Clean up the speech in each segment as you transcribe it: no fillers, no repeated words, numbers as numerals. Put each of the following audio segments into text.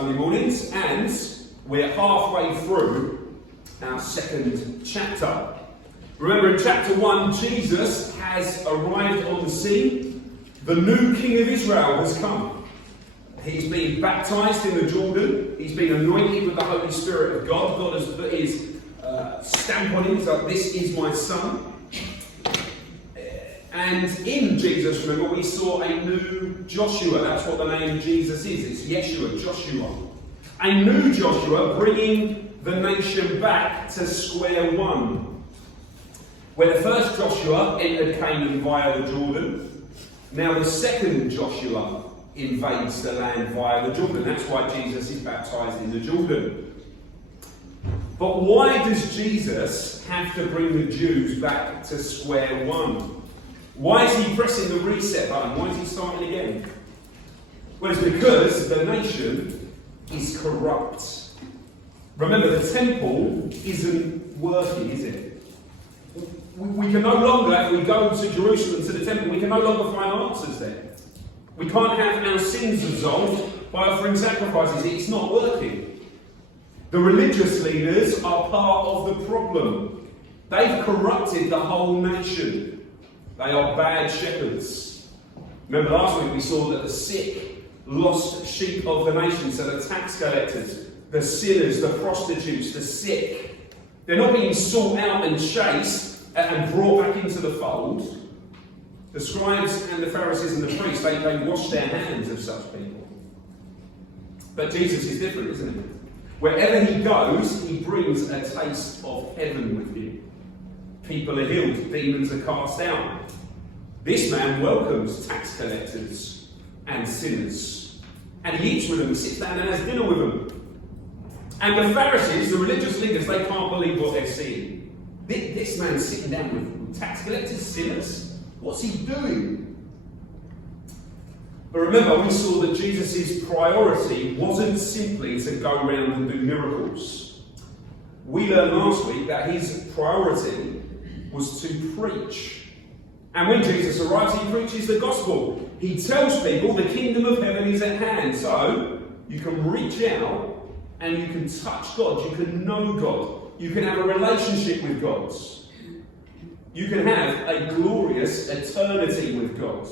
Sunday mornings, and we're halfway through our second chapter. Remember, in chapter 1, Jesus has arrived on the scene. The new King of Israel has come. He's been baptised in the Jordan. He's been anointed with the Holy Spirit of God. God has put his stamp on him. He's like, this is my son. And in Jesus, remember, we saw a new Joshua. That's what the name of Jesus is. It's Yeshua, Joshua. A new Joshua bringing the nation back to square one. Where the first Joshua entered Canaan via the Jordan, now the second Joshua invades the land via the Jordan. That's why Jesus is baptised in the Jordan. But why does Jesus have to bring the Jews back to square one? Why is he pressing the reset button? Why is he starting again? Well, it's because the nation is corrupt. Remember, the temple isn't working, is it? We can no longer, if we go to Jerusalem, to the temple, we can no longer find answers there. We can't have our sins absolved by offering sacrifices. It's not working. The religious leaders are part of the problem. They've corrupted the whole nation. They are bad shepherds. Remember last week we saw that the sick, lost sheep of the nation, so the tax collectors, the sinners, the prostitutes, the sick, they're not being sought out and chased and brought back into the fold. The scribes and the Pharisees and the priests, they wash their hands of such people. But Jesus is different, isn't he? Wherever he goes, he brings a taste of heaven with him. People are healed, demons are cast out. This man welcomes tax collectors and sinners. And he eats with them, sits down and has dinner with them. And the Pharisees, the religious leaders, they can't believe what they're seeing. This man's sitting down with tax collectors, sinners. What's he doing? But remember, we saw that Jesus' priority wasn't simply to go around and do miracles. We learned last week that his priority was to preach. And when Jesus arrives, he preaches the gospel. He tells people the kingdom of heaven is at hand. So you can reach out and you can touch God. You can know God. You can have a relationship with God. You can have a glorious eternity with God.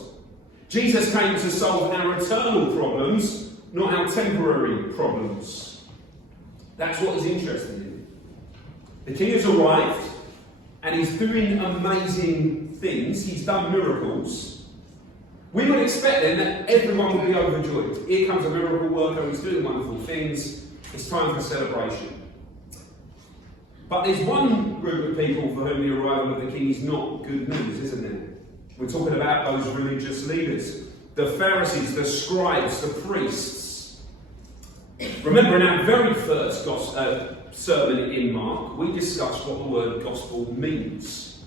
Jesus came to solve our eternal problems, not our temporary problems. That's what he's interested in. The king has arrived and he's doing amazing things. He's done miracles. We would expect then that everyone would be overjoyed. Here comes a miracle worker, he's doing wonderful things. It's time for celebration. But there's one group of people for whom the arrival of the king is not good news, isn't there? We're talking about those religious leaders, the Pharisees, the scribes, the priests. Remember, in our very first sermon in Mark, we discussed what the word gospel means.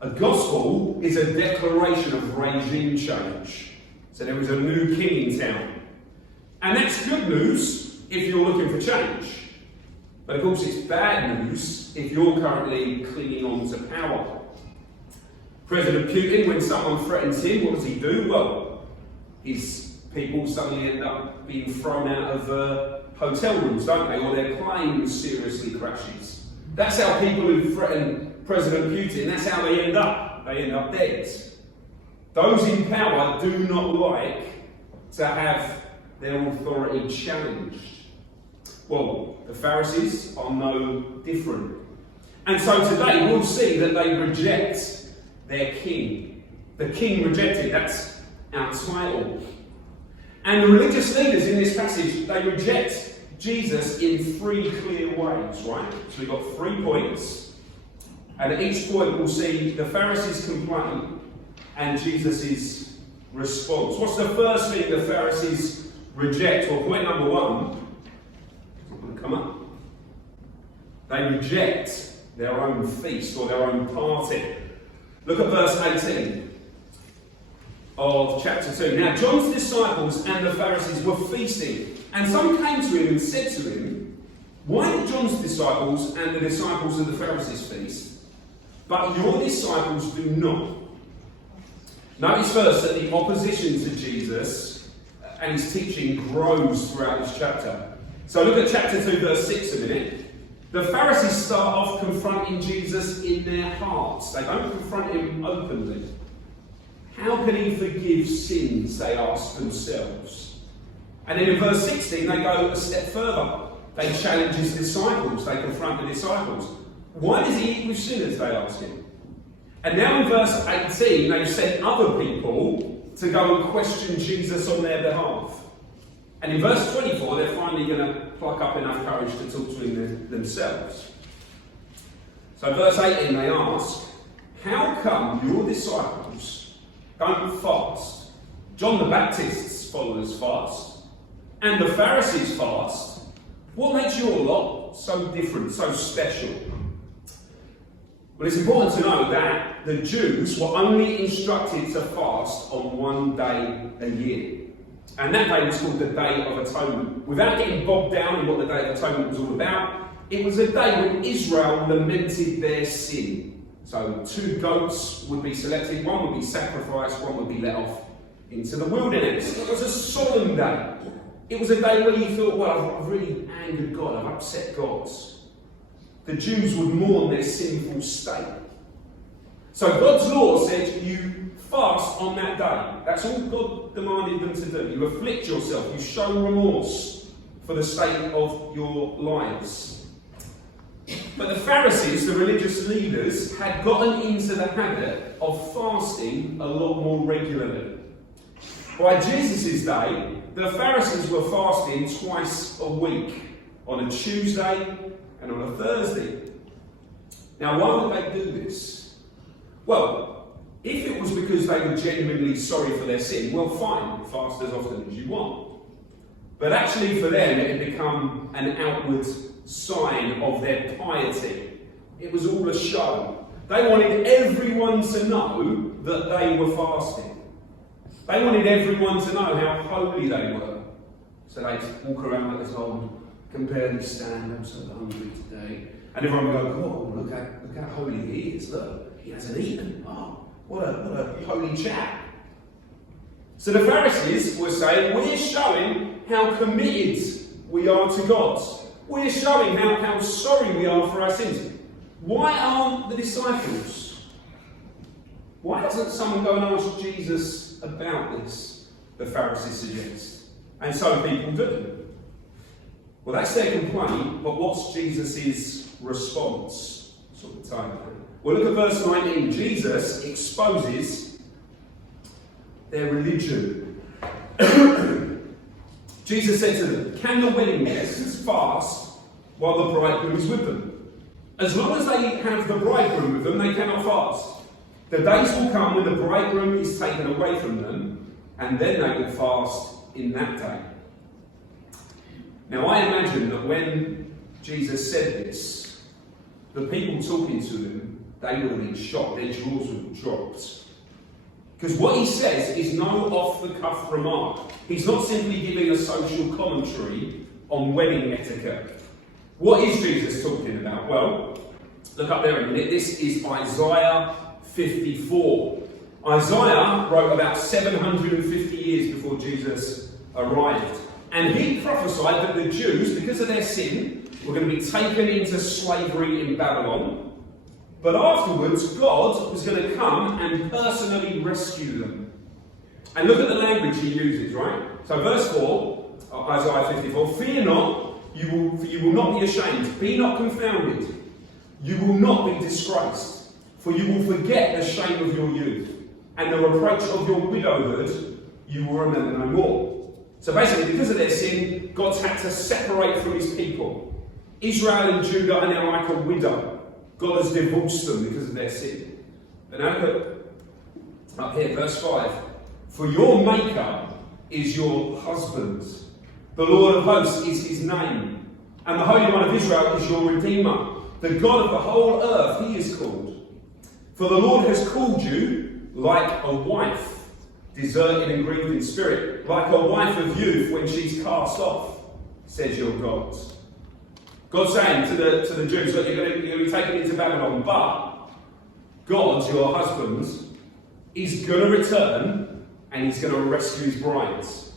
A gospel is a declaration of regime change. So there is a new king in town. And that's good news if you're looking for change. But of course it's bad news if you're currently clinging on to power. President Putin, when someone threatens him, what does he do? Well, his people suddenly end up being thrown out of hotel rooms, don't they? Or their plane seriously crashes. That's how people who threaten President Putin, that's how they end up. They end up dead. Those in power do not like to have their authority challenged. Well, the Pharisees are no different. And so today we'll see that they reject their king. The king rejected, that's our title. And the religious leaders in this passage, they reject Jesus in three clear ways, right? So we've got 3 points. And at each point we'll see the Pharisees' complaint and Jesus' response. What's the first thing the Pharisees reject? Well, point number 1. Come up. They reject their own feast or their own party. Look at verse 18 of chapter 2. Now John's disciples and the Pharisees were feasting, and some came to him and said to him, "Why did John's disciples and the disciples of the Pharisees feast, but your disciples do not?" Notice first that the opposition to Jesus and his teaching grows throughout this chapter. So look at chapter 2, verse 6 a minute. The Pharisees start off confronting Jesus in their hearts. They don't confront him openly. How can he forgive sins, they ask themselves. And then in verse 16, they go a step further. They challenge his disciples. They confront the disciples. Why does he eat with sinners, they ask him. And now in verse 18, they've sent other people to go and question Jesus on their behalf. And in verse 24, they're finally going to pluck up enough courage to talk to him themselves. So verse 18, they ask, how come your disciples don't fast? John the Baptist's followers fast, and the Pharisees fast. What makes your lot so different, so special? Well, it's important to know that the Jews were only instructed to fast on one day a year. And that day was called the Day of Atonement. Without getting bogged down in what the Day of Atonement was all about, it was a day when Israel lamented their sin. So 2 goats would be selected, one would be sacrificed, one would be let off into the wilderness. It was a solemn day. It was a day where you thought, well, I've really angered God, I've upset God. The Jews would mourn their sinful state. So God's law said you fast on that day. That's all God demanded them to do. You afflict yourself, you show remorse for the state of your lives. But the Pharisees, the religious leaders, had gotten into the habit of fasting a lot more regularly. By Jesus' day, the Pharisees were fasting twice a week, on a Tuesday and on a Thursday. Now, why would they do this? Well, if it was because they were genuinely sorry for their sin, well, fine, fast as often as you want. But actually for them, it had become an outward sign of their piety. It was all a show. They wanted everyone to know that they were fasting. They wanted everyone to know how holy they were. So they'd walk around like this, oh, compare this stand, I'm so hungry today. And everyone would go, oh, look how holy he is. Look, he hasn't eaten. Oh, what a holy chap. So the Pharisees were saying, we're showing how committed we are to God. We're showing how sorry we are for our sins. Why aren't the disciples? Why doesn't someone go and ask Jesus about this? The Pharisees suggest. And so people do. Well, that's their complaint, but what's Jesus' response? Sort of time. Well, look at verse 19. Jesus exposes their religion. Jesus said to them, can the wedding guests fast while the bridegroom is with them? As long as they have the bridegroom with them, they cannot fast. The days will come when the bridegroom is taken away from them, and then they will fast in that day. Now, I imagine that when Jesus said this, the people talking to him, they would have been shocked. Their jaws would have dropped. Because what he says is no off-the-cuff remark. He's not simply giving a social commentary on wedding etiquette. What is Jesus talking about? Well, look up there in a minute. This is Isaiah 54. Isaiah wrote about 750 years before Jesus arrived. And he prophesied that the Jews, because of their sin, were going to be taken into slavery in Babylon. But afterwards, God was going to come and personally rescue them. And look at the language he uses, right? So verse 4, Isaiah 54, fear not, you will not be ashamed. Be not confounded. You will not be disgraced. For you will forget the shame of your youth. And the reproach of your widowhood you will remember no more. So basically, because of their sin, God's had to separate from his people. Israel and Judah are now like a widow. God has divorced them because of their sin. And now look up here, verse 5. For your maker is your husband. The Lord of hosts is his name. And the Holy One of Israel is your Redeemer. The God of the whole earth, he is called. For the Lord has called you like a wife, deserted and grieved in spirit, like a wife of youth when she's cast off, says your God. God's saying to the Jews, look, you're going to be taken into Babylon, but God, your husband, is going to return and he's going to rescue his brides.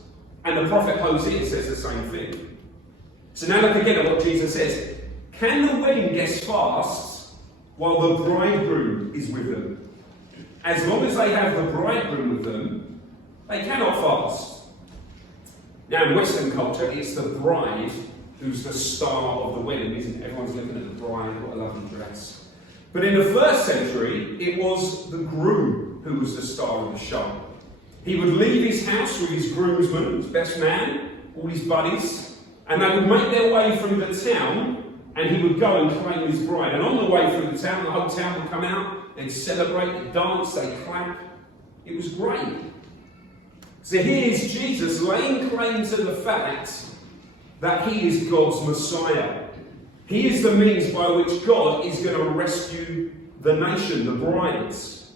And the prophet Hosea says the same thing. So now look again at what Jesus says. Can the wedding guests fast while the bridegroom is with them? As long as they have the bridegroom with them, they cannot fast. Now in Western culture, it's the bride who's the star of the wedding, isn't it? Everyone's looking at the bride, what a lovely dress. But in the first century, it was the groom who was the star of the show. He would leave his house with his groomsmen, his best man, all his buddies, and they would make their way through the town, and he would go and claim his bride. And on the way through the town, the whole town would come out, they'd celebrate, they'd dance, they'd clap. It was great. So here's Jesus laying claim to the fact that he is God's Messiah. He is the means by which God is going to rescue the nation, the brides.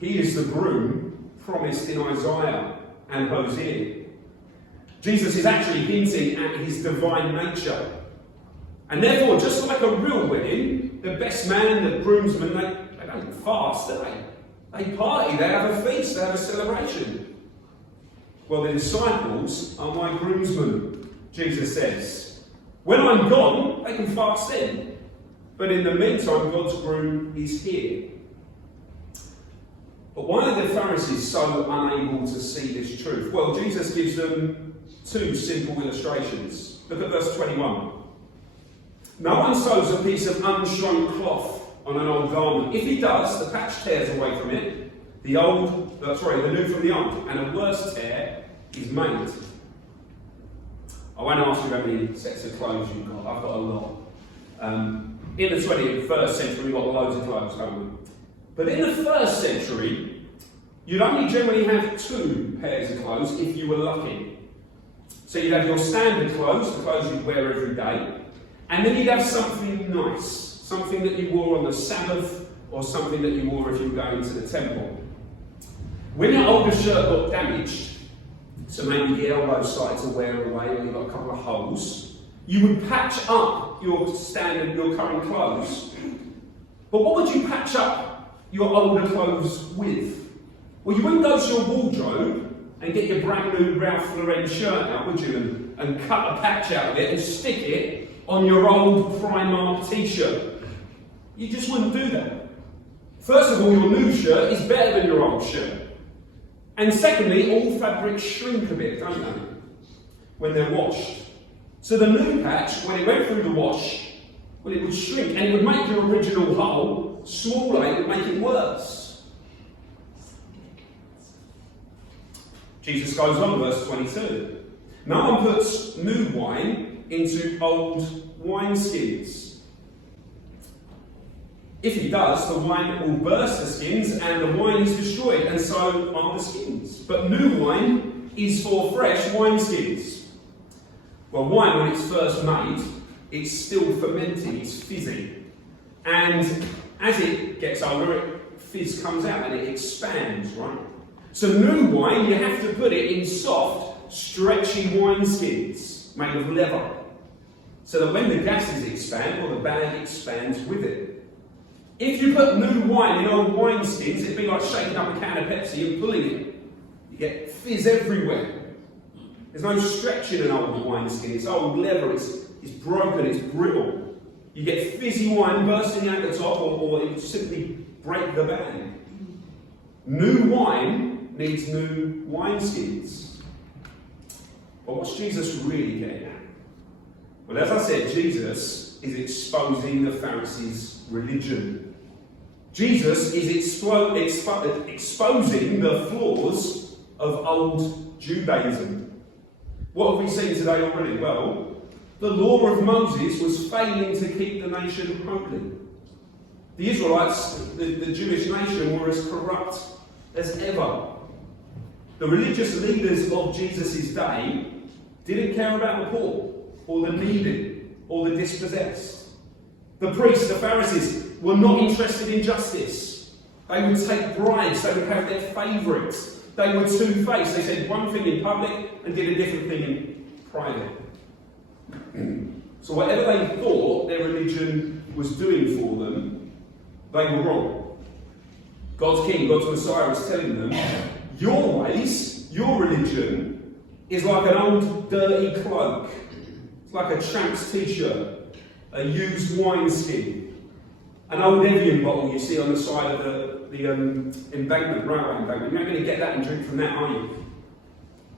He is the groom promised in Isaiah and Hosea. Jesus is actually hinting at his divine nature. And therefore, just like a real wedding, the best man, the groomsmen, they don't fast, do they? They party, they have a feast, they have a celebration. Well, the disciples are my groomsmen, Jesus says. When I'm gone, they can fast then. But in the meantime, God's groom is here. But why are the Pharisees so unable to see this truth? Well, Jesus gives them two simple illustrations. Look at verse 21. No one sews a piece of unstrung cloth on an old garment. If he does, the patch tears away from it, the new from the old, and a worse tear is made. I won't ask you how many sets of clothes you've got. I've got a lot. In the 21st century, we've got loads of clothes, don't we? But in the first century, you'd only generally have two pairs of clothes if you were lucky. So you'd have your standard clothes, the clothes you'd wear every day, and then you'd have something nice, something that you wore on the Sabbath, or something that you wore if you were going to the temple. When your older shirt got damaged, so maybe the elbow started to wear away, or you got a couple of holes, you would patch up your current clothes. But what would you patch up your older clothes with? Well, you wouldn't go to your wardrobe and get your brand new Ralph Lauren shirt out, would you? And cut a patch out of it and stick it on your old Primark t-shirt. You just wouldn't do that. First of all, your new shirt is better than your old shirt. And secondly, all fabrics shrink a bit, don't they, when they're washed. So the new patch, when it went through the wash, well, it would shrink, and it would make your original hole smaller, it would make it worse. Jesus goes on, verse 22. No one puts new wine into old wineskins. If he does, the wine will burst the skins and the wine is destroyed, and so are the skins. But new wine is for fresh wineskins. Well, wine, when it's first made, it's still fermenting, it's fizzy. And as it gets older, fizz comes out and it expands, right? So new wine, you have to put it in soft, stretchy wineskins made of leather. So that when the gases expand, well, the bag expands with it. If you put new wine in old wineskins, it'd be like shaking up a can of Pepsi and pulling it. You get fizz everywhere. There's no stretch in an old wineskin. It's old leather, it's broken, it's brittle. You get fizzy wine bursting out the top, or it simply break the bag. New wine needs new wineskins. But what's Jesus really getting at? Well, as I said, Jesus is exposing the Pharisees' religion. Jesus is exposing the flaws of old Judaism. What have we seen today already? Well, the law of Moses was failing to keep the nation holy. The Israelites, the Jewish nation, were as corrupt as ever. The religious leaders of Jesus' day didn't care about the poor, or the needy, or the dispossessed. The priests, the Pharisees, were not interested in justice. They would take bribes, they would have their favourites. They were two-faced. They said one thing in public and did a different thing in private. So whatever they thought their religion was doing for them, they were wrong. God's King, God's Messiah was telling them, your ways, your religion, is like an old dirty cloak. It's like a tramp's t-shirt, a used wineskin, an old Evian bottle you see on the side of the embankment, railway embankment. You're not going to get that and drink from that, are you?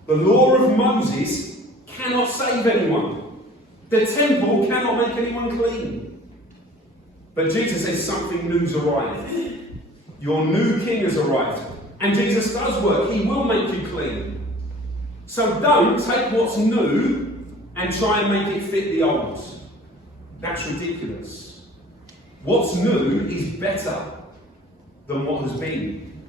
The law of Moses cannot save anyone. The temple cannot make anyone clean. But Jesus says something new's arrived. Your new king has arrived. And Jesus does work. He will make you clean. So don't take what's new and try and make it fit the old. That's ridiculous. What's new is better than what has been.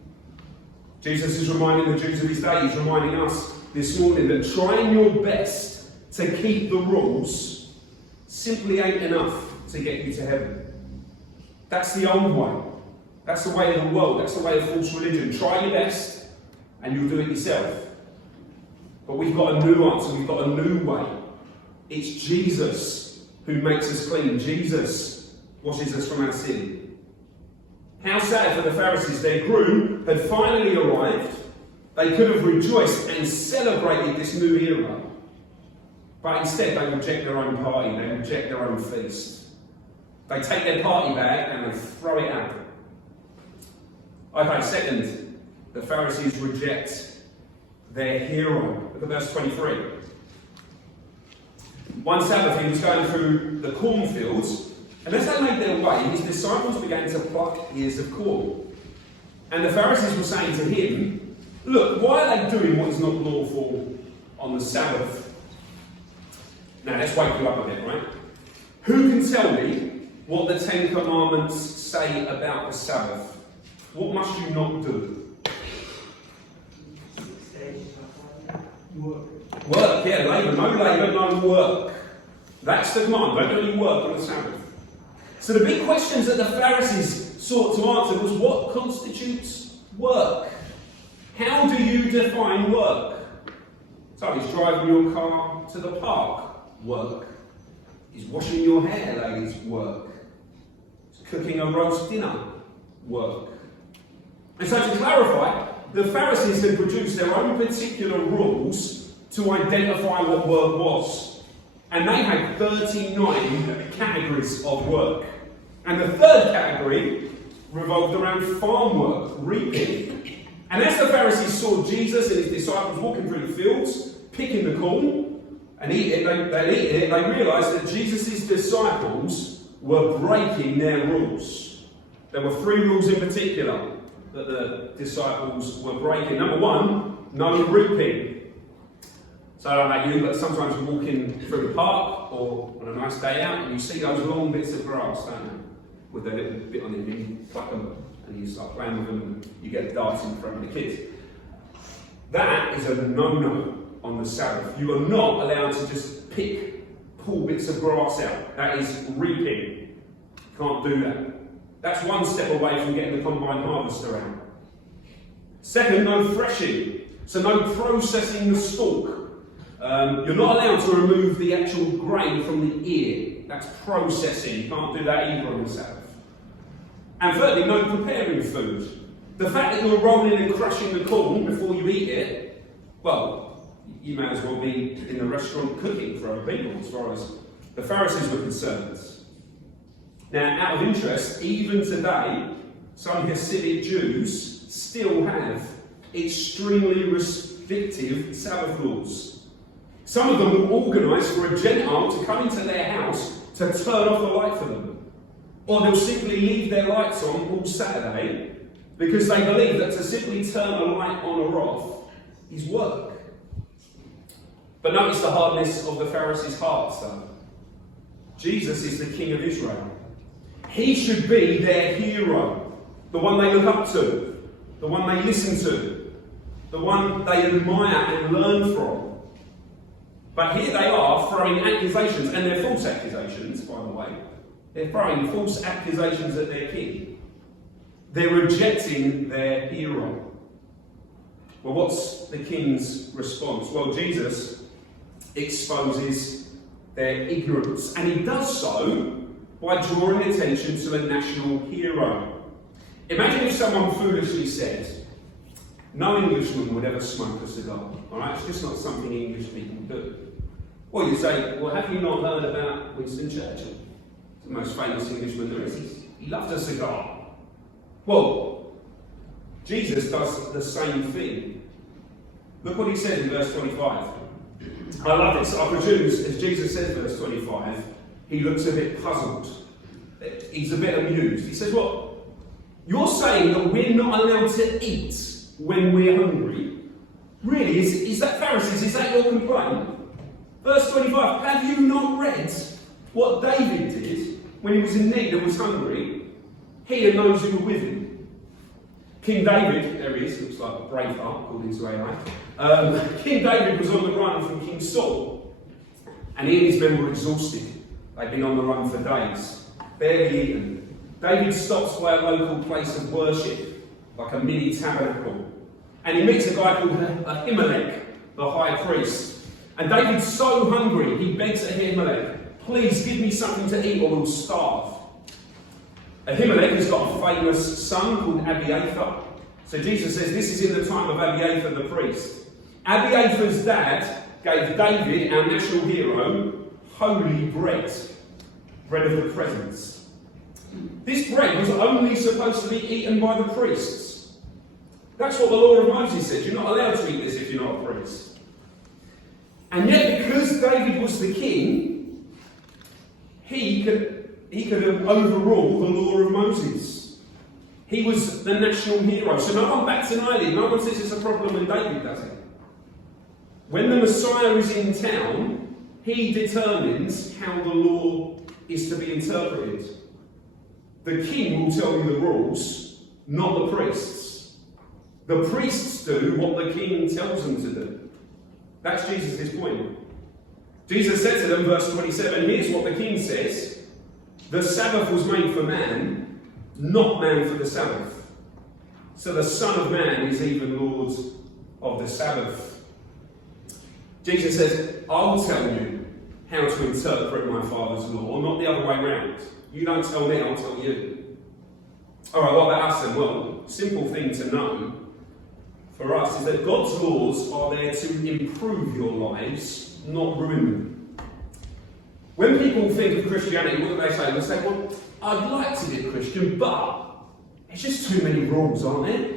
Jesus is reminding the Jews of his day. He's reminding us this morning that trying your best to keep the rules simply ain't enough to get you to heaven. That's the old way. That's the way of the world. That's the way of false religion. Try your best and you'll do it yourself. But we've got a new answer. We've got a new way. It's Jesus who makes us clean. Jesus washes us from our sin. How sad for the Pharisees. Their groom had finally arrived. They could have rejoiced and celebrated this new era. But instead they reject their own party. They reject their own feast. They take their party bag and they throw it out. Okay, second, the Pharisees reject their hero. Look at verse 23. One Sabbath he was going through the cornfields, and as they made their way, his disciples began to pluck ears of corn. And the Pharisees were saying to him, look, why are they doing what is not lawful on the Sabbath? Now let's wake you up a bit, right? Who can tell me what the Ten Commandments say about the Sabbath? What must you not do? Work, yeah, labour. No labour, no work. That's the command. Don't do any work on the Sabbath. So the big questions that the Pharisees sought to answer was, what constitutes work? How do you define work? So is driving your car to the park work? Is washing your hair, ladies, work? Is cooking a roast dinner work? And so to clarify, the Pharisees had produced their own particular rules to identify what work was. And they had 39 categories of work. And the third category revolved around farm work, reaping. And as the Pharisees saw Jesus and his disciples walking through the fields, picking the corn and eating it, they realised that Jesus' disciples were breaking their rules. There were 3 rules in particular that the disciples were breaking. Number 1, no reaping. So I don't know about you, but sometimes you're walking through the park or on a nice day out and you see those long bits of grass, don't you? With a little bit on it, you pluck them and you start playing with them and you get darts in front of the kids. That is a no-no on the Sabbath. You are not allowed to just pull bits of grass out. That is reaping. Can't do that. That's one step away from getting the combine harvester out. Second, no threshing. So no processing the stalk. You're not allowed to remove the actual grain from the ear. That's processing. You can't do that either on the Sabbath. And thirdly, no preparing food. The fact that you're rolling and crushing the corn before you eat it, well, you may as well be in the restaurant cooking for other people as far as the Pharisees were concerned. Now, out of interest, even today, some Hasidic Jews still have extremely restrictive Sabbath laws. Some of them will organise for a Gentile to come into their house to turn off the light for them. Or they'll simply leave their lights on all Saturday because they believe that to simply turn a light on or off is work. But notice the hardness of the Pharisees' hearts, though. Jesus is the King of Israel. He should be their hero, the one they look up to, the one they listen to, the one they admire and learn from. But here they are throwing accusations, and they're false accusations, by the way. They're throwing false accusations at their king. They're rejecting their hero. Well, what's the king's response? Well, Jesus exposes their ignorance, and he does so by drawing attention to a national hero. Imagine if someone foolishly said, No Englishman would ever smoke a cigar. Alright, it's just not something English people do. Well, you say, well, have you not heard about Winston Churchill? The most famous Englishman there is. He loved a cigar. Well, Jesus does the same thing. Look what he said in verse 25. I love this. I presume, as Jesus said in verse 25, he looks a bit puzzled. He's a bit amused. He says, well, you're saying that we're not allowed to eat when we're hungry? Really? Is that Pharisees? Is that your complaint? Verse 25, have you not read what David did when he was in need and was hungry? He and those who were with him. King David, there he is, looks like a Braveheart, according to AI. King David was on the run from King Saul, and he and his men were exhausted. They'd been on the run for days, barely eaten. David stops by a local place of worship, like a mini tabernacle, and he meets a guy called Ahimelech, the high priest. And David's so hungry, he begs Ahimelech, please give me something to eat or we'll starve. Ahimelech has got a famous son called Abiathar. So Jesus says this is in the time of Abiathar the priest. Abiathar's dad gave David, our national hero, holy bread, bread of the presence. This bread was only supposed to be eaten by the priests. That's what the law of Moses said. You're not allowed to eat this if you're not a priest. And yet, because David was the king, he could overrule the law of Moses. He was the national hero. So no one bats an eyelid. No one says it's a problem when David does it. When the Messiah is in town, he determines how the law is to be interpreted. The king will tell you the rules, not the priests. The priests do what the king tells them to do. That's Jesus' point. Jesus said to them, verse 27, here's what the king says. The Sabbath was made for man, not man for the Sabbath. So the Son of Man is even Lord of the Sabbath. Jesus says, I'll tell you how to interpret my Father's law, not the other way around. You don't tell me, I'll tell you. Alright, what about us then? Well, simple thing to know for us is that God's laws are there to improve your lives, not ruin them. When people think of Christianity, what do they say? They say, well, I'd like to be a Christian, but there's just too many rules, aren't there?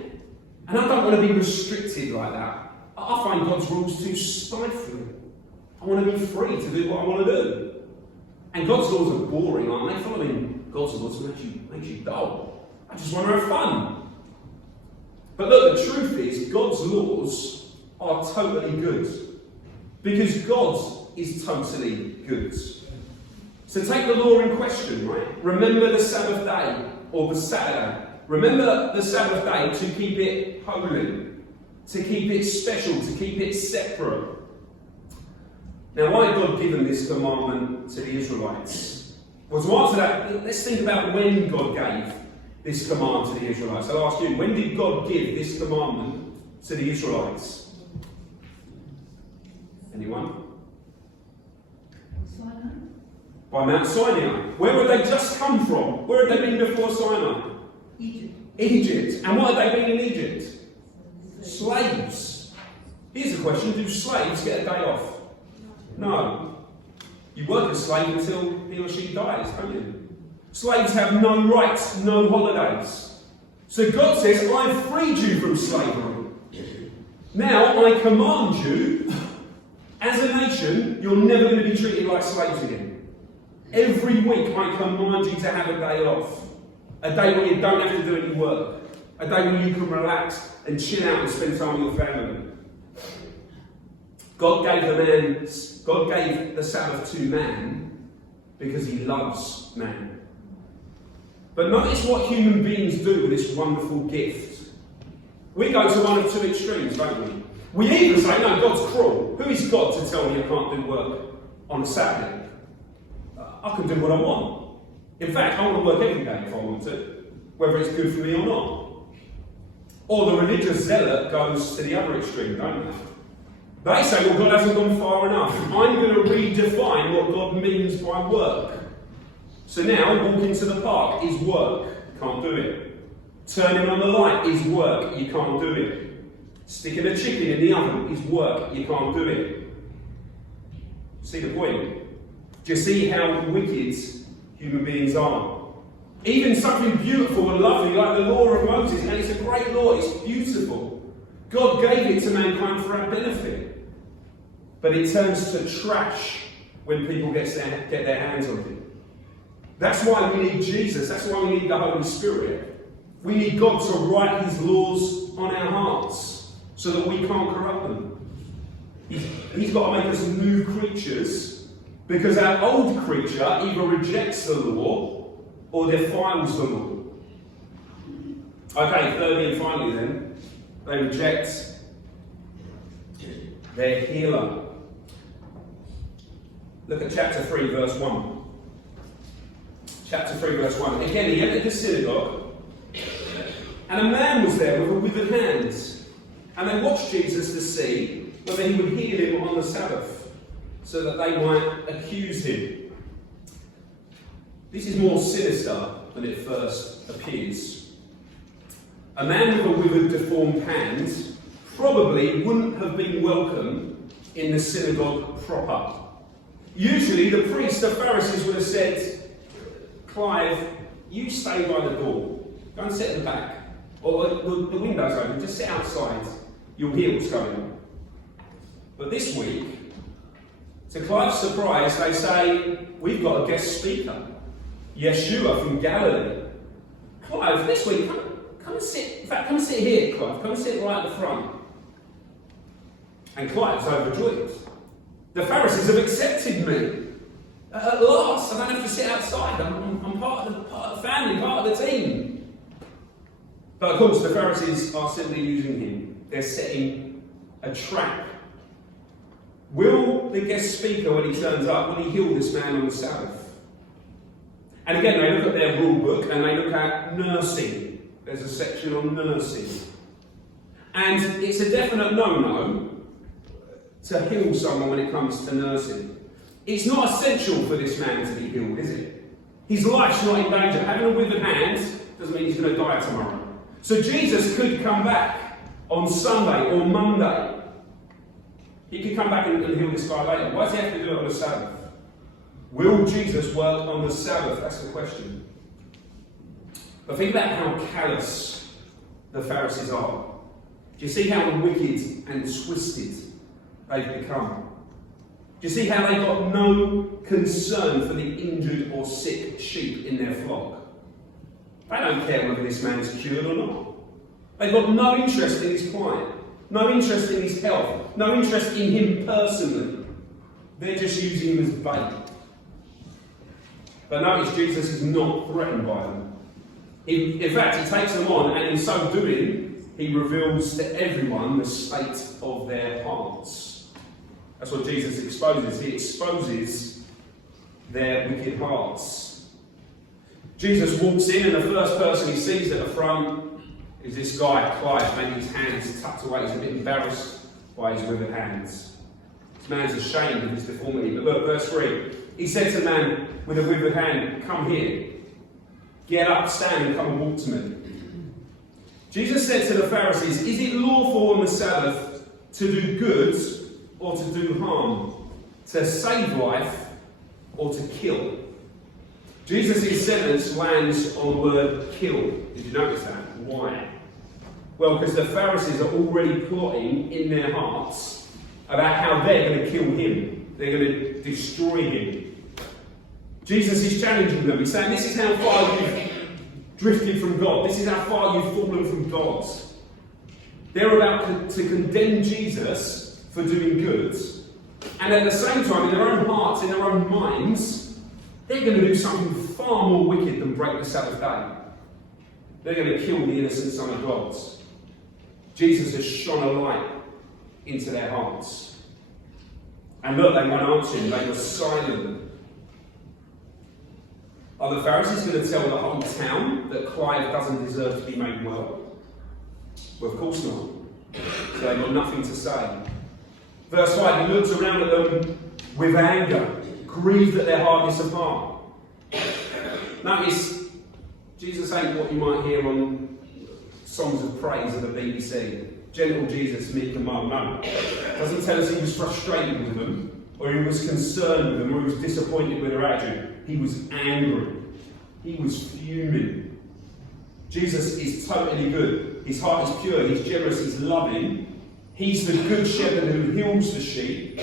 And I don't want to be restricted like that. I find God's rules too stifling. I want to be free to do what I want to do. And God's laws are boring, aren't they? Following God's laws makes you dull. I just want to have fun. But look, the truth is, God's laws are totally good. Because God is totally good. So take the law in question, right? Remember the Sabbath day, or the Saturday. Remember the Sabbath day to keep it holy, to keep it special, to keep it separate. Now, why had God given this commandment to the Israelites? Well, to answer that, let's think about when God gave this command to the Israelites. I'll ask you, when did God give this commandment to the Israelites? Anyone? Sinai. By Mount Sinai. Where had they just come from? Where had they been before Sinai? Egypt. And what had they been in Egypt? Slaves. Here's a question, do slaves get a day off? No. You work a slave until he or she dies, don't you? Slaves have no rights, no holidays. So God says, I've freed you from slavery. Now I command you, as a nation, you're never going to be treated like slaves again. Every week I command you to have a day off. A day when you don't have to do any work. A day when you can relax and chill out and spend time with your family. God gave the Sabbath to man because he loves man. But notice what human beings do with this wonderful gift. We go to one of two extremes, don't we? We either say, no, God's cruel. Who is God to tell me I can't do work on a Saturday? I can do what I want. In fact, I want to work every day if I want to, whether it's good for me or not. Or the religious zealot goes to the other extreme, don't they? They say, well, God hasn't gone far enough. I'm going to redefine what God means by work. So now, walking to the park is work. Can't do it. Turning on the light is work. You can't do it. Sticking a chicken in the oven is work. You can't do it. See the point? Do you see how wicked human beings are? Even something beautiful and lovely like the law of Moses, and it's a great law, it's beautiful. God gave it to mankind for our benefit. But it turns to trash when people get their hands on it. That's why we need Jesus. That's why we need the Holy Spirit. We need God to write his laws on our hearts so that we can't corrupt them. He's got to make us new creatures because our old creature either rejects the law or defiles the law. Okay, thirdly and finally then, they reject their healer. Look at chapter 3, verse 1. Chapter 3, verse 1. Again, he entered the synagogue, and a man was there with a withered hand. And they watched Jesus to see whether he would heal him on the Sabbath, so that they might accuse him. This is more sinister than it first appears. A man with a withered, deformed hand probably wouldn't have been welcome in the synagogue proper. Usually the priests, the Pharisees, would have said, Clive, you stay by the door. Go and sit at the back. Or the window's open, just sit outside. You'll hear what's going on. But this week, to Clive's surprise, they say, we've got a guest speaker. Yeshua from Galilee. Clive, this week, come and sit. In fact, come and sit here, Clive. Come and sit right at the front. And Clive's overjoyed. The Pharisees have accepted me. At last, I don't have to sit outside. I'm part of the family, part of the team. But of course, the Pharisees are simply using him. They're setting a trap. Will the guest speaker, when he turns up, will he heal this man on the Sabbath? And again, they look at their rule book and they look at nursing. There's a section on nursing. And it's a definite no-no to heal someone when it comes to nursing. It's not essential for this man to be healed, is it? His life's not in danger. Having a withered hand doesn't mean he's going to die tomorrow. So Jesus could come back on Sunday or Monday. He could come back and heal this guy later. Why does he have to do it on the Sabbath? Will Jesus work on the Sabbath? That's the question. But think about how callous the Pharisees are. Do you see how wicked and twisted they've become? Do you see how they've got no concern for the injured or sick sheep in their flock? They don't care whether this man's cured or not. They've got no interest in his client, no interest in his health, no interest in him personally. They're just using him as bait. But notice Jesus is not threatened by them. In fact, he takes them on, and in so doing, he reveals to everyone the state of their hearts. That's what Jesus exposes. He exposes their wicked hearts. Jesus walks in, and the first person he sees at the front is this guy, Clive, maybe his hands tucked away. He's a bit embarrassed by his withered hands. This man's ashamed of his deformity. But look, verse 3. He said to the man with a withered hand, come here. Get up, stand, and come and walk to me. Jesus said to the Pharisees, is it lawful on the Sabbath to do good or to do harm? To save life or to kill? Jesus' sentence lands on the word kill. Did you notice that? Why? Well, because the Pharisees are already plotting in their hearts about how they're going to kill him. They're going to destroy him. Jesus is challenging them. He's saying, this is how far you've drifted from God. This is how far you've fallen from God. They're about to condemn Jesus for doing good. And at the same time, in their own hearts, in their own minds, they're going to do something far more wicked than break the Sabbath day. They're going to kill the innocent Son of God. Jesus has shone a light into their hearts. And look, they won't answer him. They were silent. Are the Pharisees going to tell the whole town that Clive doesn't deserve to be made well? Well, of course not. So they've got nothing to say. Verse 5, he looks around at them with anger, grieved at their hardness of heart. Notice, Jesus ain't what you might hear on songs of praise at the BBC. gentle Jesus, meek and mild. No. It doesn't tell us he was frustrated with them, or he was concerned with them, or he was disappointed with their attitude. He was angry. He was fuming. Jesus is totally good. His heart is pure. He's generous. He's loving. He's the good shepherd who heals the sheep.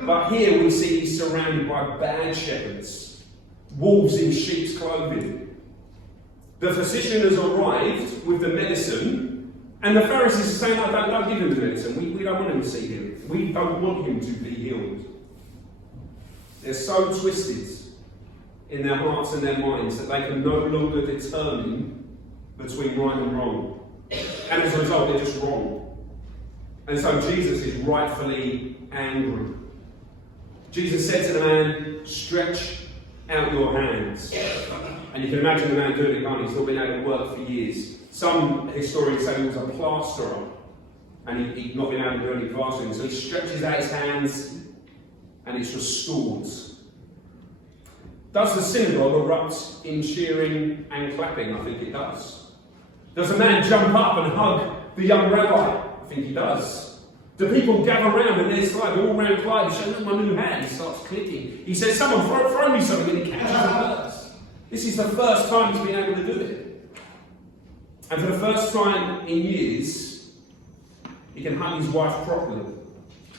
But here we see he's surrounded by bad shepherds, wolves in sheep's clothing. The physician has arrived with the medicine, and the Pharisees are saying, no, don't give him the medicine. We don't want him to see him. We don't want him to be healed. They're so twisted in their hearts and their minds that they can no longer determine between right and wrong. And as a result, they're just wrong. And so Jesus is rightfully angry. Jesus said to the man, stretch out your hands. And you can imagine the man doing it, can't he? He's not been able to work for years. Some historians say he was a plasterer, and he'd not been able to do any plastering. So he stretches out his hands, and it's restored. Does the synagogue erupt in cheering and clapping? I think it does. Does a man jump up and hug the young rabbi? I think he does. Do people gather around and there's Clive, all around Clive, he shows them my new hand, he starts clicking. He says, someone throw me something, and he catches the birds. This is the first time he's been able to do it. And for the first time in years, he can hug his wife properly.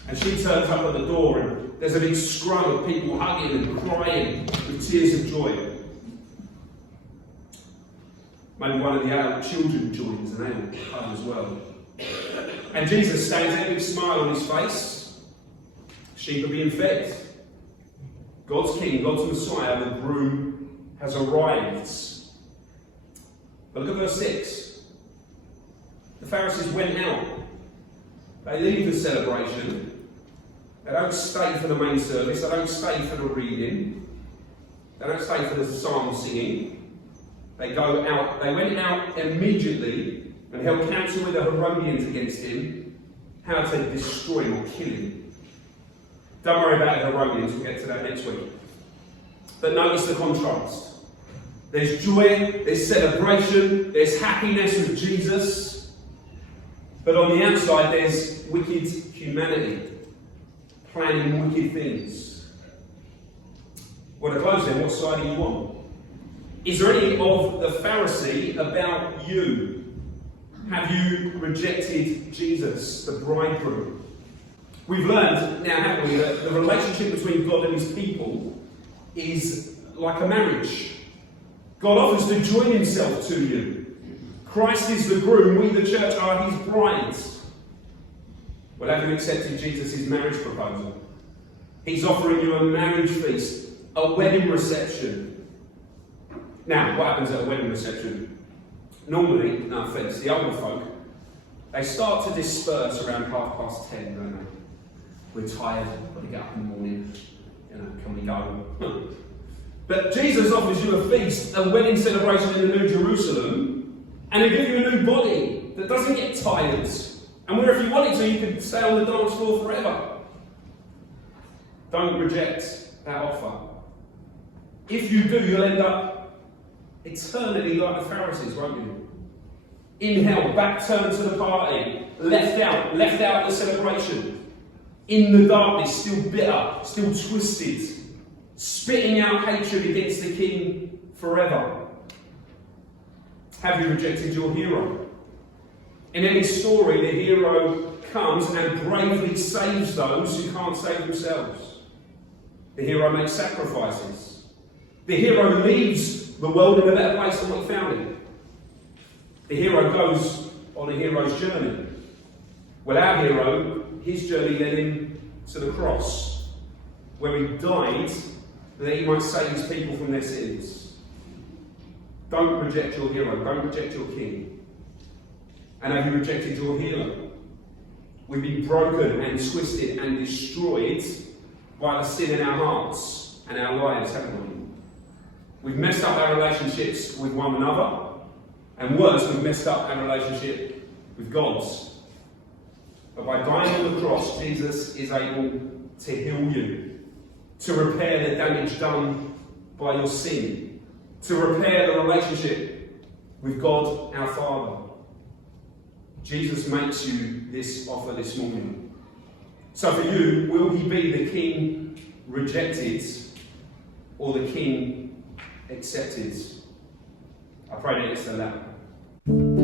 And she turns up at the door and there's a big scrum of people hugging and crying with tears of joy. Maybe one of the adult children joins and they will hug as well. And Jesus stands there with a smile on his face. Sheep are being fed. God's king, God's Messiah, the groom, has arrived. But look at verse 6. The Pharisees went out. They leave the celebration. They don't stay for the main service. They don't stay for the reading. They don't stay for the psalm singing. They go out. They went out immediately and held counsel with the Herodians against him, how to destroy him or kill him. Don't worry about the Herodians, we'll get to that next week. But notice the contrast. There's joy, there's celebration, there's happiness with Jesus. But on the outside, there's wicked humanity, planning wicked things. Well, to close then, what side are you on? Is there any of the Pharisee about you? Have you rejected Jesus, the bridegroom? We've learned now, haven't we, that the relationship between God and his people is like a marriage. God offers to join himself to you. Christ is the groom, we the church are his brides. Well, have you accepted Jesus' marriage proposal? He's offering you a marriage feast, a wedding reception. Now, what happens at a wedding reception? Normally, no offence, the older folk, they start to disperse around 10:30, don't they? We're tired, got to get up in the morning, can we go? But Jesus offers you a feast, a wedding celebration in the New Jerusalem, and he'll give you a new body that doesn't get tired. And where if you wanted to, you could stay on the dance floor forever. Don't reject that offer. If you do, you'll end up eternally like the Pharisees, won't you? In hell, back turned to the party, left out the celebration. In the darkness, still bitter, still twisted, spitting out hatred against the king forever. Have you rejected your hero? In any story, the hero comes and bravely saves those who can't save themselves. The hero makes sacrifices. The hero leaves the world in a better place than we found it. The hero goes on a hero's journey. Well, our hero, his journey led him to the cross, where he died that he might save his people from their sins. Don't reject your hero, don't reject your king. And have you rejected your hero? We've been broken and twisted and destroyed by the sin in our hearts and our lives, haven't we? We've messed up our relationships with one another, and worse, we've messed up our relationship with God. But by dying on the cross, Jesus is able to heal you, to repair the damage done by your sin, to repair the relationship with God our Father. Jesus makes you this offer this morning. So for you, will he be the king rejected or the king accepted? I pray that it's the latter.